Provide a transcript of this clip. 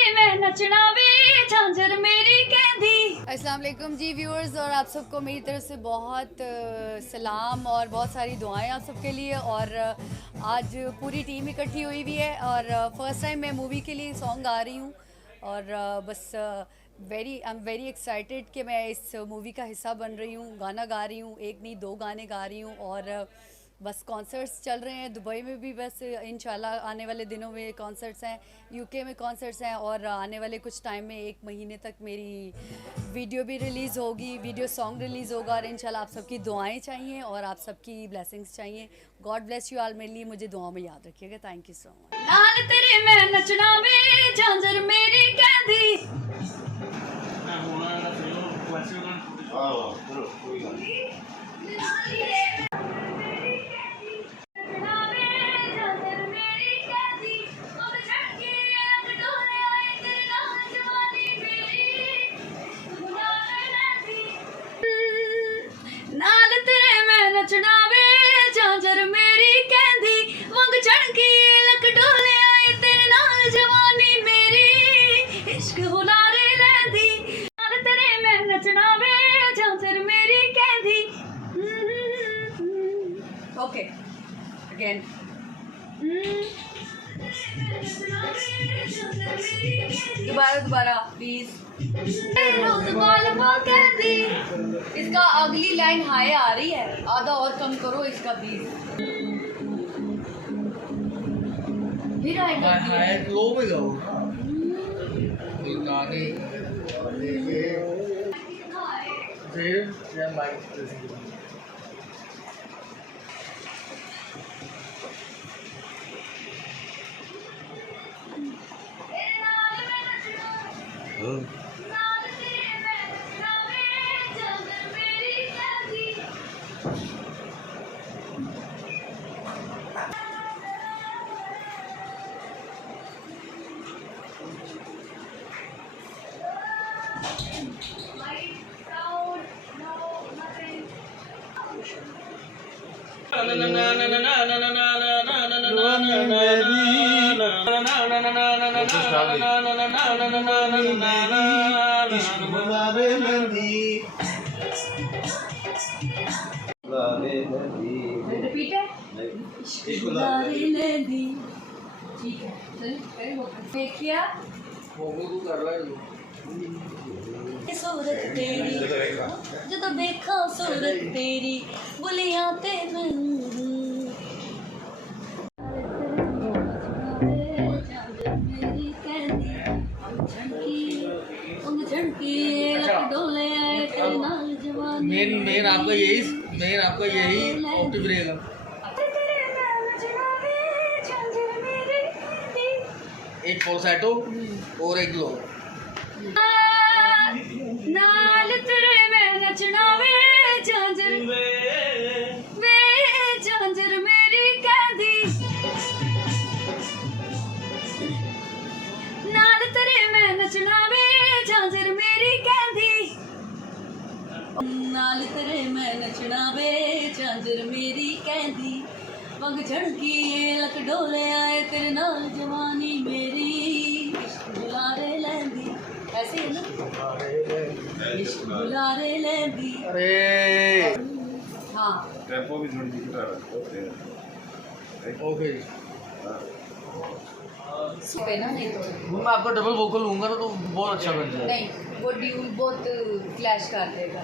तेरे मैं नचना वे झांझर मेरी कहदी। अस्सलाम वालेकुम जी व्यूअर्स, और आप सबको मेरी तरफ से बहुत सलाम और बहुत सारी दुआएं आप सबके लिए। और आज पूरी टीम इकट्ठी हुई हुई है और फर्स्ट टाइम मैं मूवी के लिए सॉन्ग गा रही हूँ। और बस आई एम वेरी एक्साइटेड कि मैं इस मूवी का हिस्सा बन रही हूँ, गाना गा रही हूँ, एक नहीं दो गाने गा रही हूँ। और बस कॉन्सर्ट्स चल रहे हैं दुबई में भी, बस इंशाल्लाह आने वाले दिनों में कॉन्सर्ट्स हैं, यूके में कॉन्सर्ट्स हैं। और आने वाले कुछ टाइम में 1 महीने तक मेरी वीडियो भी रिलीज़ होगी, वीडियो सॉन्ग रिलीज़ होगा। और इंशाल्लाह आप सबकी दुआएं चाहिए और आप सबकी ब्लेसिंग्स चाहिए। God bless you all. मेरे लिए मुझे दुआ में याद रखिएगा। Thank you so much. नाल तेरे मैं नचना वे झांझर मेरी कहदी। नाल तेरे मैं नचना वे झांझर मेरी कहदी। वंग चढ़की लक डोले आए तेरे नाल जवानी मेरी इश्क हुलारे लैंदी। नाल तेरे मैं नचना वे झांझर मेरी कहदी। Okay again. दोबारा प्लीज। इसका अगली लाइन हाई आ रही है, आधा और कम करो इसका प्लीज। फिर आएगा हाई लो में गाओ। गाने फिर या माइक रिपीट है। ठीक है देखिए कर रहा सूरत तेरी जदों देखा सूरत तेरी बुलियां ते मेन आपका यही ऑप्टिव रहेगा। एक फॉल्सेटो और एक लो। नाल तेरे मैं नचना वे झांझर मेरी कहदी। नाल तेरे मैं नचना वे झांझर मेरी कहदी। नाल तेरे मैं नचना वे झांझर मेरी कहदी। वंग झड़की लक डोले आए तेरे नाल जवानी मेरी इश्क बुलारे लैंदी। ऐसे है ना, इश्क बुलारे लैंदी। अरे हाँ टेम्पो भी थोड़ी दिखता है। ओके पे ना, नहीं तो मैं आपका डबल वोकल लूंगा ना तो बहुत अच्छा बन जाएगा। नहीं, वो ड्यूल बहुत क्लैश कर देगा।